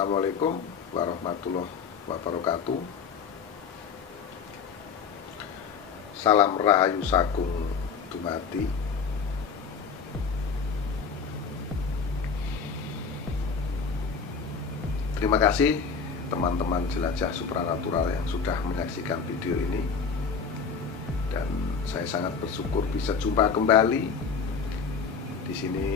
Assalamualaikum warahmatullahi wabarakatuh. Salam rahayu sagung dumadi. Terima kasih teman-teman jelajah supranatural yang sudah menyaksikan video ini. Dan saya sangat bersyukur bisa jumpa kembali di sini.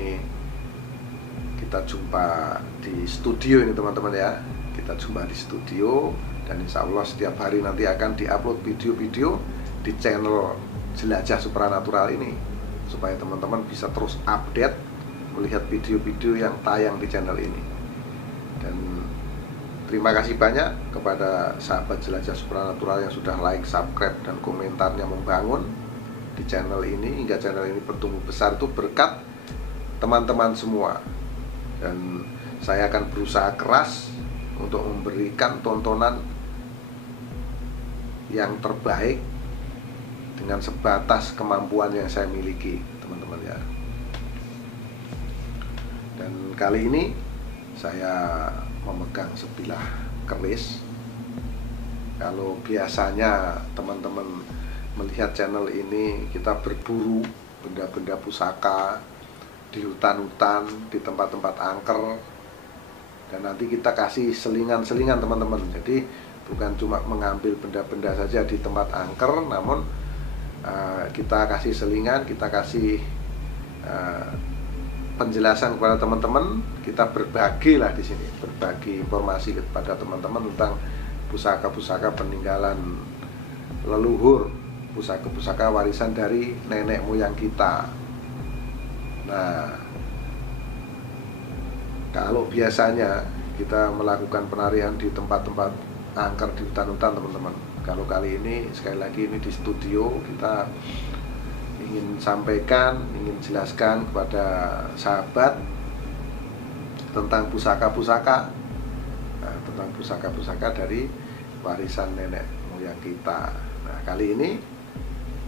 Kita jumpa di studio ini teman-teman ya. Kita jumpa di studio dan insya Allah setiap hari nanti akan diupload video-video di channel Jelajah Supranatural ini, supaya teman-teman bisa terus update melihat video-video yang tayang di channel ini. Dan terima kasih banyak kepada sahabat Jelajah Supranatural yang sudah like, subscribe, dan komentarnya membangun di channel ini. Hingga channel ini bertumbuh besar itu berkat teman-teman semua. Dan saya akan berusaha keras untuk memberikan tontonan yang terbaik dengan sebatas kemampuan yang saya miliki, teman-teman ya. Dan kali ini saya memegang sebilah keris. Kalau biasanya teman-teman melihat channel ini kita berburu benda-benda pusaka di hutan-hutan, di tempat-tempat angker, dan nanti kita kasih selingan-selingan teman-teman. Jadi bukan cuma mengambil benda-benda saja di tempat angker, namun kita kasih selingan, kita kasih penjelasan kepada teman-teman. Kita berbagi lah di sini, berbagi informasi kepada teman-teman tentang pusaka-pusaka peninggalan leluhur, pusaka-pusaka warisan dari nenek moyang kita. Nah, kalau biasanya kita melakukan penarian di tempat-tempat angker di hutan-hutan teman-teman, kalau kali ini sekali lagi ini di studio kita ingin sampaikan, ingin jelaskan kepada sahabat tentang pusaka-pusaka, tentang pusaka-pusaka dari warisan nenek moyang kita. Nah, kali ini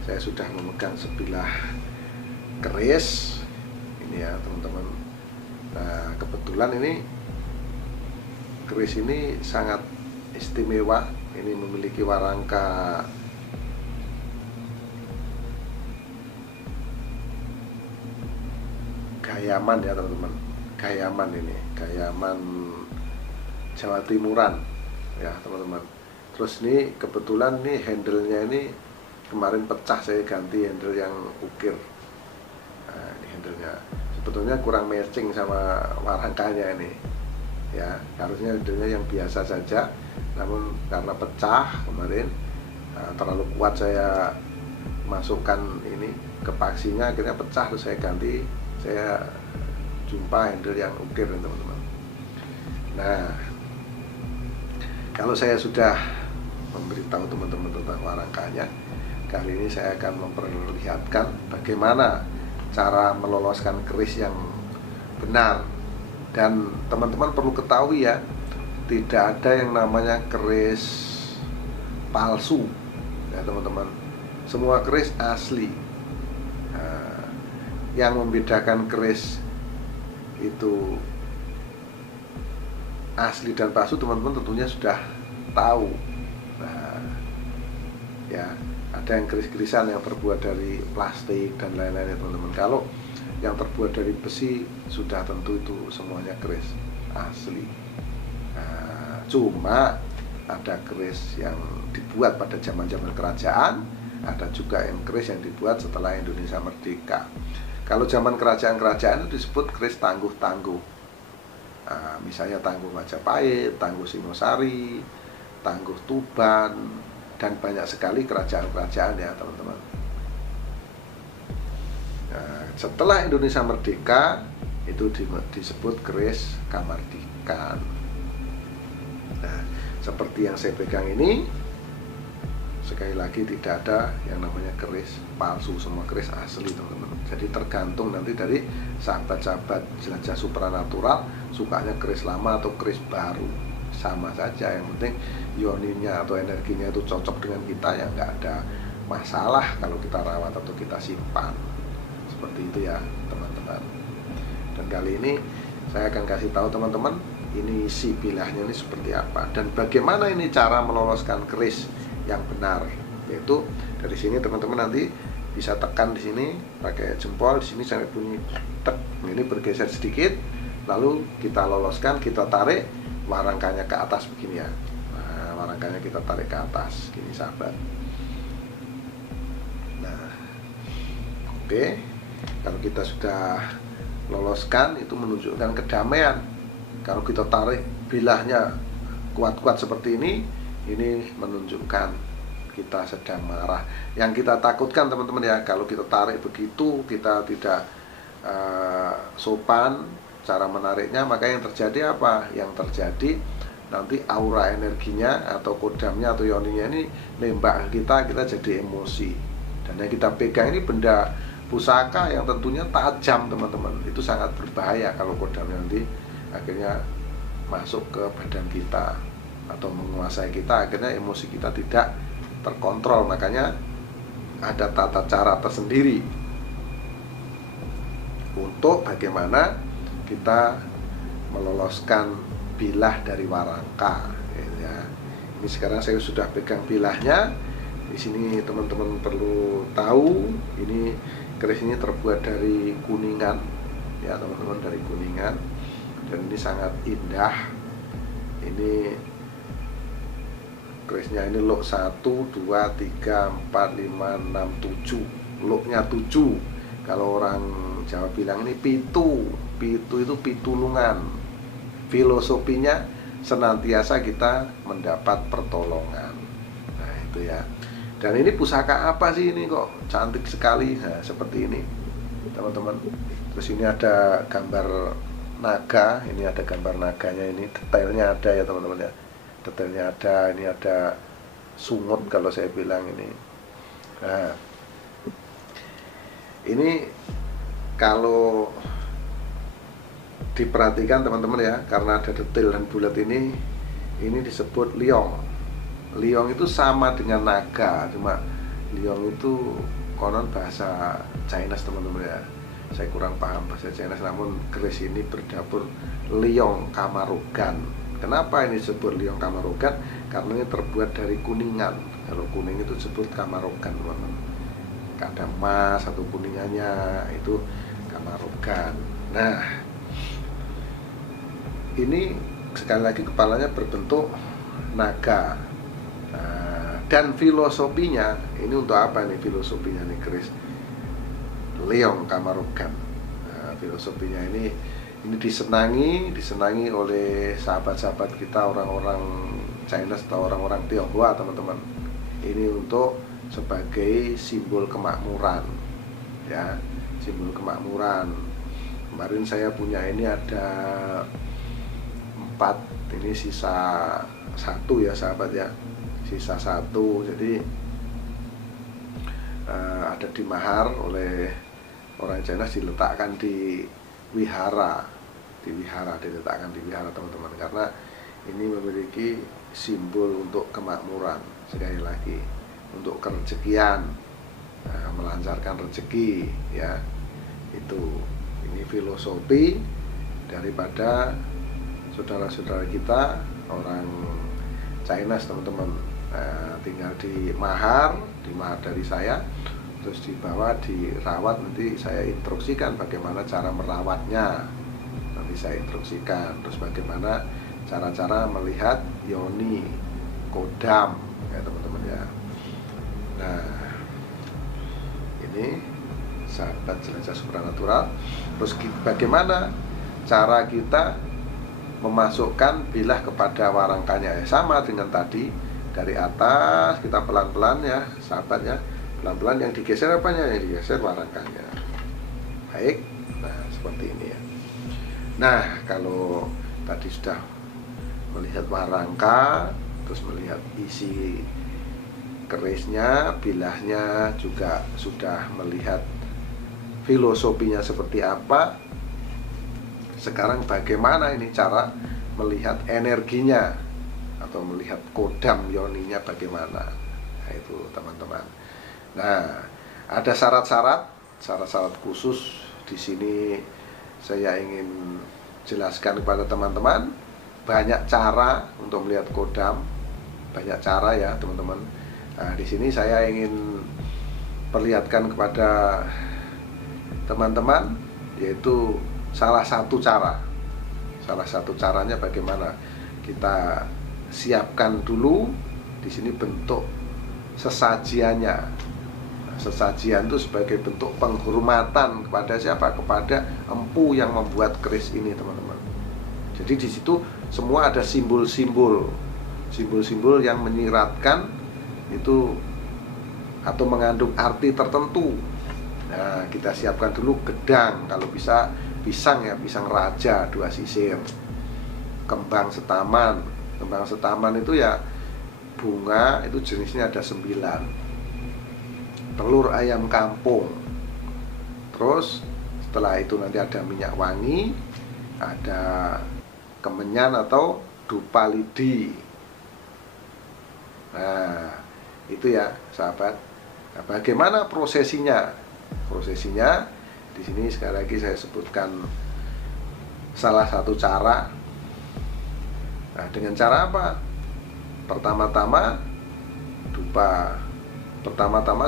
saya sudah memegang sebilah keris ini ya teman-teman. Nah, kebetulan ini keris ini sangat istimewa. Ini memiliki warangka Gayaman ya teman-teman. Gayaman ini, Gayaman Jawa Timuran ya teman-teman. Terus ini kebetulan nih handle-nya ini kemarin pecah, saya ganti handle yang ukir. Nah, ini handle-nya sebetulnya kurang matching sama warangkanya ini ya, harusnya handle-nya yang biasa saja, namun karena pecah kemarin, terlalu kuat saya masukkan ini ke paksinya, akhirnya pecah, terus saya ganti, saya jumpa handle yang ukir teman-teman. Nah, kalau saya sudah memberitahu teman-teman tentang warangkanya, kali ini saya akan memperlihatkan bagaimana cara meloloskan keris yang benar. Dan teman-teman perlu ketahui ya, tidak ada yang namanya keris palsu ya teman-teman. Semua keris asli. Nah, yang membedakan keris itu asli dan palsu teman-teman tentunya sudah tahu. Nah, ya, ada yang keris-kerisan yang terbuat dari plastik dan lain-lain ya teman-teman. Kalau yang terbuat dari besi sudah tentu itu semuanya keris asli. Nah, cuma ada keris yang dibuat pada zaman-zaman kerajaan, ada juga yang keris yang dibuat setelah Indonesia merdeka. Kalau zaman kerajaan-kerajaan itu disebut keris tangguh-tangguh. Nah, misalnya Tangguh Majapahit, Tangguh Singosari, Tangguh Tuban, dan banyak sekali kerajaan-kerajaan ya teman-teman. Nah, setelah Indonesia merdeka itu disebut keris Kamardikan. Nah, seperti yang saya pegang ini, sekali lagi tidak ada yang namanya keris palsu, semua keris asli teman-teman. Jadi tergantung nanti dari sahabat-sahabat jelajah supranatural, sukanya keris lama atau keris baru, sama saja. Yang penting ioninya atau energinya itu cocok dengan kita, ya nggak ada masalah kalau kita rawat atau kita simpan. Seperti itu ya teman-teman. Dan kali ini saya akan kasih tahu teman-teman ini isi bilahnya ini seperti apa, dan bagaimana ini cara meloloskan keris yang benar. Yaitu dari sini teman-teman nanti bisa tekan di sini pakai jempol, di sini sampai bunyi tek. Ini bergeser sedikit, lalu kita loloskan, kita tarik warangkanya ke atas begini ya. Nah, warangkanya kita tarik ke atas gini sahabat. Nah, oke. Kalau kita sudah loloskan, itu menunjukkan kedamaian. Kalau kita tarik bilahnya kuat-kuat seperti ini menunjukkan kita sedang marah. Yang kita takutkan teman-teman ya, kalau kita tarik begitu, kita tidak sopan cara menariknya, maka yang terjadi apa? Yang terjadi nanti aura energinya atau kodamnya atau yoninya ini nembak kita jadi emosi. Dan yang kita pegang ini benda pusaka yang tentunya tajam teman-teman. Itu sangat berbahaya kalau kodamnya nanti akhirnya masuk ke badan kita atau menguasai kita, akhirnya emosi kita tidak terkontrol. Makanya ada tata cara tersendiri untuk bagaimana kita meloloskan bilah dari warangka ya. Ini sekarang saya sudah pegang bilahnya. Di sini teman-teman perlu tahu, ini keris ini terbuat dari kuningan ya teman-teman, dari kuningan, dan ini sangat indah. Ini kerisnya ini lok 1, 2, 3, 4, 5, 6, 7. Loknya 7. Kalau orang Jawa bilang ini pitu. Pitu itu pitulungan. Filosofinya senantiasa kita mendapat pertolongan. Nah itu ya. Dan ini pusaka apa sih ini kok cantik sekali? Nah seperti ini teman-teman. Terus ini ada gambar naga. Ini ada gambar naganya, ini detailnya ada ya teman-teman ya. Detailnya ada, ini ada sungut kalau saya bilang ini. Nah, ini kalau diperhatikan teman-teman ya, karena ada detail dan bulat ini disebut liong. Liong itu sama dengan naga, cuma liong itu konon bahasa Chinese teman-teman ya. Saya kurang paham bahasa Chinese, namun keris ini berdapur liong kamarogan. Kenapa ini disebut liong kamarogan? Karena ini terbuat dari kuningan. Kalau kuning itu disebut kamarogan teman-teman. Ada emas atau kuningannya itu kamarogan. Nah, ini sekali lagi kepalanya berbentuk naga. Nah, dan filosofinya ini untuk apa nih filosofinya nih keris liong kamarogan? Nah, filosofinya ini disenangi oleh sahabat-sahabat kita, orang-orang Chinese atau orang-orang Tionghoa teman-teman. Ini untuk sebagai simbol kemakmuran ya, simbol kemakmuran. Kemarin saya punya ini ada 4, ini sisa 1 ya sahabat ya, sisa 1. Jadi ada di mahar oleh orang Chinese, diletakkan di wihara, diletakkan di wihara teman-teman, karena ini memiliki simbol untuk kemakmuran. Sekali lagi untuk kerezekian, melancarkan rezeki ya. Ini filosofi daripada saudara-saudara kita orang Chinese teman-teman. Tinggal di mahar dari saya, terus dibawa dirawat. Nanti saya instruksikan bagaimana cara merawatnya, nanti saya instruksikan. Terus bagaimana cara-cara melihat yoni kodam ya teman-teman ya. Nah ini sahabat jelajah supranatural. Terus bagaimana cara kita memasukkan bilah kepada warangkanya ya, sama dengan tadi, dari atas kita pelan-pelan ya sahabat ya, pelan-pelan. Yang digeser apanya? Yang digeser warangkanya. Baik, nah seperti ini ya. Nah kalau tadi sudah melihat warangka, terus melihat isi kerisnya, bilahnya, juga sudah melihat filosofinya seperti apa. Sekarang bagaimana ini cara melihat energinya atau melihat kodam yoninya bagaimana? Nah itu teman-teman. Nah ada syarat-syarat khusus di sini saya ingin jelaskan kepada teman-teman. banyak cara untuk melihat kodam, banyak cara ya teman-teman. Nah, di sini saya ingin perlihatkan kepada teman-teman, yaitu salah satu cara. Salah satu caranya bagaimana kita siapkan dulu di sini bentuk sesajiannya. Nah, sesajian itu sebagai bentuk penghormatan kepada siapa? Kepada empu yang membuat keris ini, teman-teman. Jadi di situ semua ada simbol-simbol, simbol-simbol yang menyiratkan itu atau mengandung arti tertentu. Nah, kita siapkan dulu gedang, kalau bisa pisang ya, pisang raja 2 sisir. Kembang setaman. Kembang setaman itu ya bunga, itu jenisnya ada 9. Telur ayam kampung. Terus setelah itu nanti ada minyak wangi, ada kemenyan atau dupa lidi. Nah, itu ya sahabat. Nah, bagaimana prosesinya? Prosesinya di sini sekali lagi saya sebutkan salah satu cara. Nah, dengan cara apa? Pertama-tama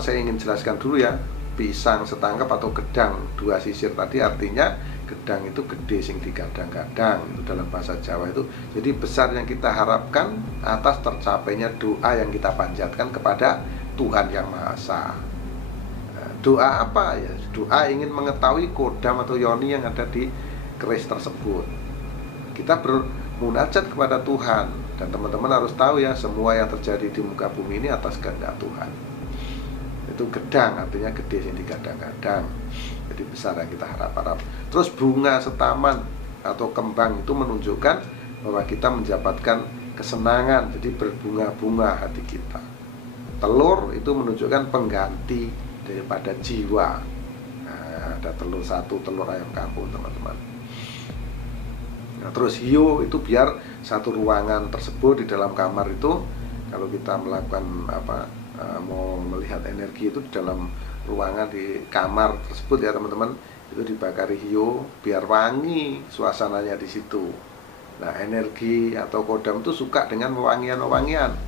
saya ingin jelaskan dulu ya, pisang setangkap atau gedang 2 sisir tadi artinya gedang itu gede sing digadang-gadang, itu dalam bahasa Jawa itu. Jadi besar yang kita harapkan atas tercapainya doa yang kita panjatkan kepada Tuhan Yang Maha Esa. Nah, doa apa ya? Doa ingin mengetahui kodam atau yoni yang ada di keris tersebut. Kita bermunajat kepada Tuhan. Dan teman-teman harus tahu ya, semua yang terjadi di muka bumi ini atas kehendak Tuhan. Itu gedang, artinya gede yang digadang-gadang. Jadi besar yang kita harap-harap. Terus bunga setaman atau kembang itu menunjukkan bahwa kita mendapatkan kesenangan. Jadi berbunga-bunga hati kita. Telur itu menunjukkan pengganti daripada jiwa. Nah, ada telur 1, telur ayam kampung, teman-teman. Nah, terus hiu itu biar satu ruangan tersebut di dalam kamar itu, kalau kita melakukan mau melihat energi itu di dalam ruangan di kamar tersebut ya teman-teman, itu dibakari hiu biar wangi suasananya di situ. Nah, energi atau kodam itu suka dengan wewangian-wewangian,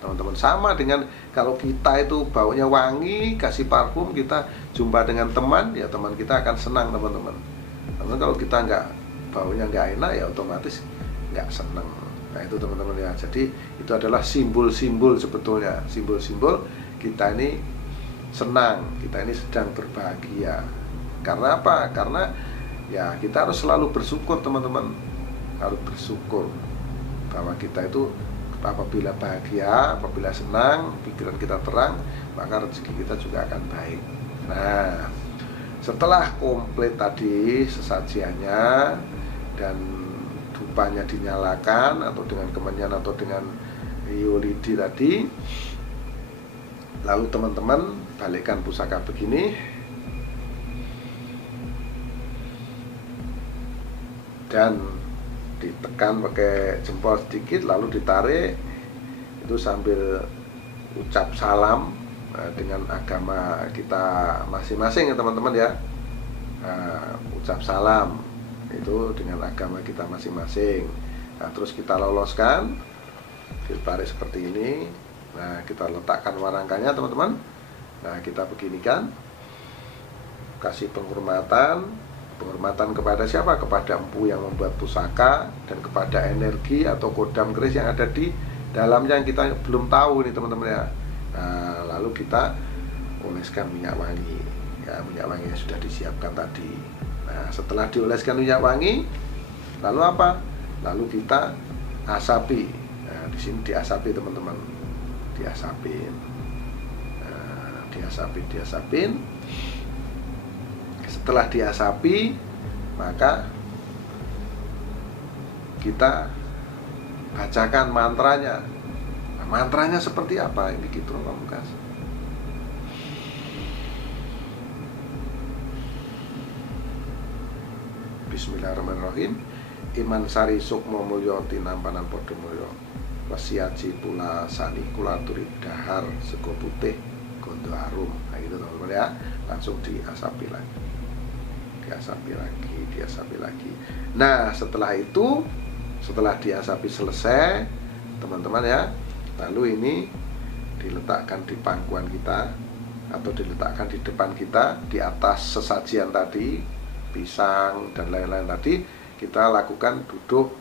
teman-teman. Sama dengan kalau kita itu baunya wangi, kasih parfum, kita jumpa dengan teman, ya teman kita akan senang, teman-teman. Karena kalau kita baunya nggak enak, ya otomatis nggak senang. Nah, itu teman-teman ya. Jadi itu adalah simbol-simbol sebetulnya, simbol-simbol kita ini senang, kita ini sedang berbahagia. Karena apa? Karena ya kita harus selalu bersyukur, teman-teman. Harus bersyukur bahwa kita itu apabila bahagia, apabila senang, pikiran kita terang, maka rezeki kita juga akan baik. Nah, setelah komplit tadi sesajiannya dan dupanya dinyalakan atau dengan kemenyan atau dengan hiu lidi tadi, lalu teman-teman balikkan pusaka begini dan ditekan pakai jempol sedikit, lalu ditarik itu sambil ucap salam dengan agama kita masing-masing ya teman-teman ya. Ucap salam itu dengan agama kita masing-masing. Nah, terus kita loloskan, ditarik seperti ini. Nah, kita letakkan warangkanya, teman-teman. Nah, kita beginikan, kasih penghormatan kepada siapa? Kepada empu yang membuat pusaka dan kepada energi atau kodam keris yang ada di dalamnya yang kita belum tahu nih, teman-teman ya. Nah, lalu kita oleskan minyak wangi. Ya, minyak wangi yang sudah disiapkan tadi. Nah, setelah dioleskan minyak wangi, lalu apa? Lalu kita asapi. Nah, di sini diasapi, teman-teman. Diasapin. Nah, diasapin. Setelah diasapi, maka kita bacakan mantranya. Nah, mantranya seperti apa? Ini gitu, Pamungkas. Bismillahirrahmanirrahim. Iman sari sukmo mulya tinampanan padha mulya. Wasiaji pula sani kula aturi dahar sego putih gondo harum. Nah, gitu teman-teman ya. Langsung diasapi lagi. Nah, setelah itu Setelah diasapi selesai, teman-teman ya, lalu ini diletakkan di pangkuan kita atau diletakkan di depan kita, di atas sesajian tadi, pisang dan lain-lain tadi. Kita lakukan duduk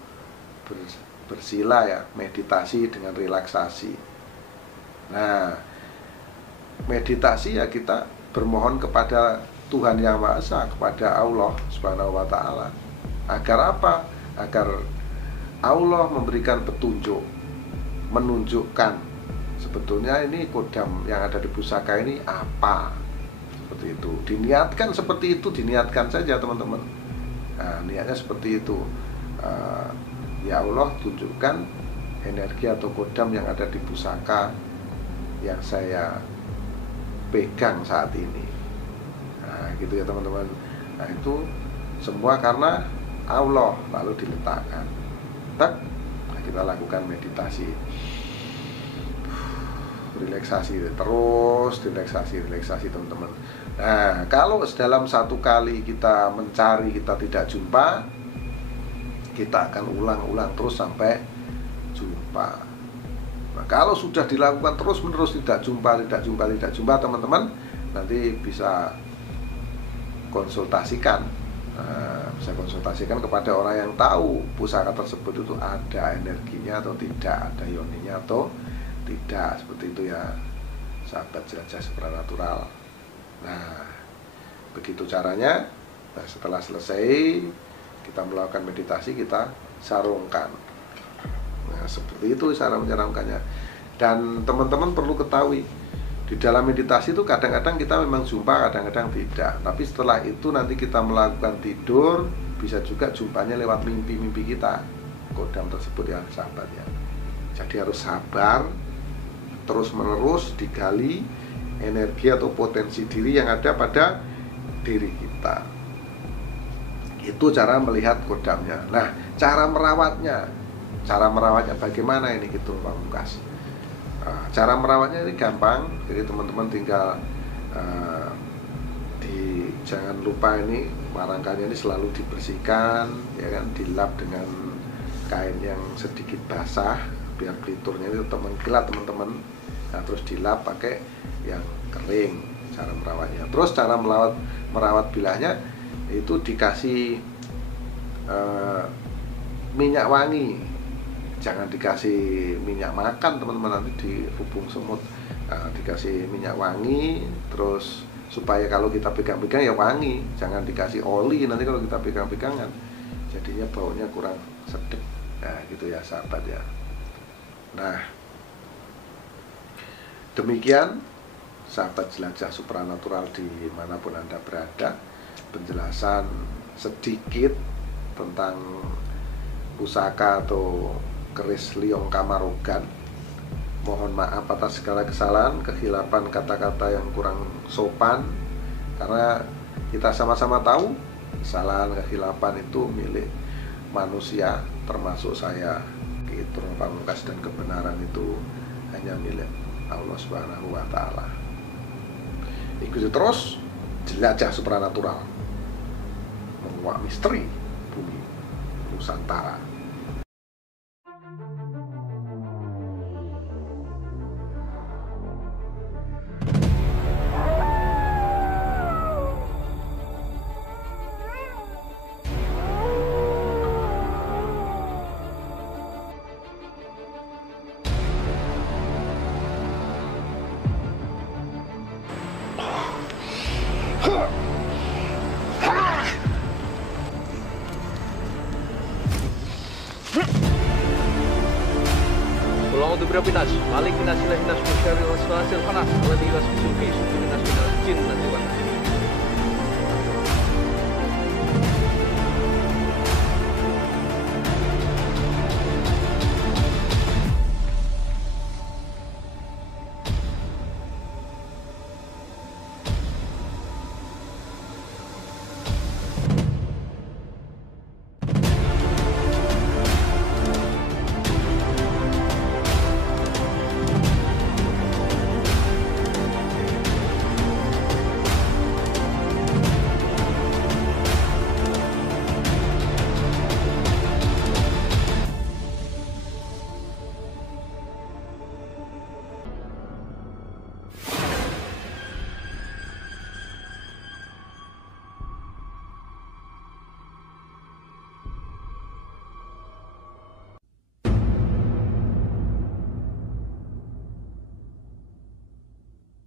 bersila ya, meditasi dengan relaksasi. Nah, meditasi ya kita bermohon kepada Tuhan Yang Maha Esa, kepada Allah Subhanahu wa Ta'ala. Agar apa? Agar Allah memberikan petunjuk, menunjukkan sebetulnya ini kodam yang ada di pusaka ini apa. Seperti itu. Diniatkan seperti itu, diniatkan saja teman-teman. Nah, niatnya seperti itu. Ya Allah, tunjukkan energi atau kodam yang ada di pusaka yang saya pegang saat ini. Nah, gitu ya teman-teman. Nah, itu semua karena Allah, lalu diletakkan. Nah, kita lakukan meditasi, relaksasi, terus relaksasi teman-teman. Nah, kalau dalam satu kali kita mencari, kita tidak jumpa, kita akan ulang-ulang terus sampai jumpa. Nah, kalau sudah dilakukan terus-menerus tidak jumpa teman-teman, nanti bisa konsultasikan. Nah, bisa konsultasikan kepada orang yang tahu pusaka tersebut itu ada energinya atau tidak, ada yoninya atau tidak, seperti itu ya sahabat jelajah supranatural. Nah, begitu caranya. Nah, setelah selesai kita melakukan meditasi, kita sarungkan. Nah, seperti itu cara mencarungkannya. Dan teman-teman perlu ketahui, di dalam meditasi itu kadang-kadang kita memang jumpa, kadang-kadang tidak. Tapi setelah itu nanti kita melakukan tidur, bisa juga jumpanya lewat mimpi-mimpi kita, kodam tersebut ya sahabat ya. Jadi harus sabar, terus-menerus digali energi atau potensi diri yang ada pada diri kita. Itu cara melihat kodamnya. Nah, cara merawatnya bagaimana ini gitu Pak Mukas? Cara merawatnya ini gampang, jadi teman-teman tinggal jangan lupa ini marangkanya ini selalu dibersihkan, ya kan, dilap dengan kain yang sedikit basah biar peliturnya itu tetap mengkilat teman-teman. Nah, terus dilap pakai yang kering. Cara merawatnya. Terus cara merawat bilahnya itu dikasih minyak wangi. Jangan dikasih minyak makan teman-teman, nanti dihubung semut. Nah, dikasih minyak wangi, terus supaya kalau kita pegang-pegang ya wangi. Jangan dikasih oli, nanti kalau kita pegang-pegangan jadinya baunya kurang sedap. Nah, gitu ya sahabat ya. Nah, demikian sahabat jelajah supranatural dimanapun Anda berada, penjelasan sedikit tentang pusaka atau keris Liong Kamarogan. Mohon maaf atas segala kesalahan, kehilapan kata-kata yang kurang sopan, karena kita sama-sama tahu kesalahan, kehilapan itu milik manusia, termasuk saya, gitu Pak Mukas, dan kebenaran itu hanya milik Allah Subhanahu wa Ta'ala. Ikuti terus jelajah supranatural, menguak misteri bumi Nusantara. Untuk berapa nas, malik nas, ilahi nas, musyari, wasfasil, panas, alladhi wasfisul fi, sufi nas, minal jin, nanti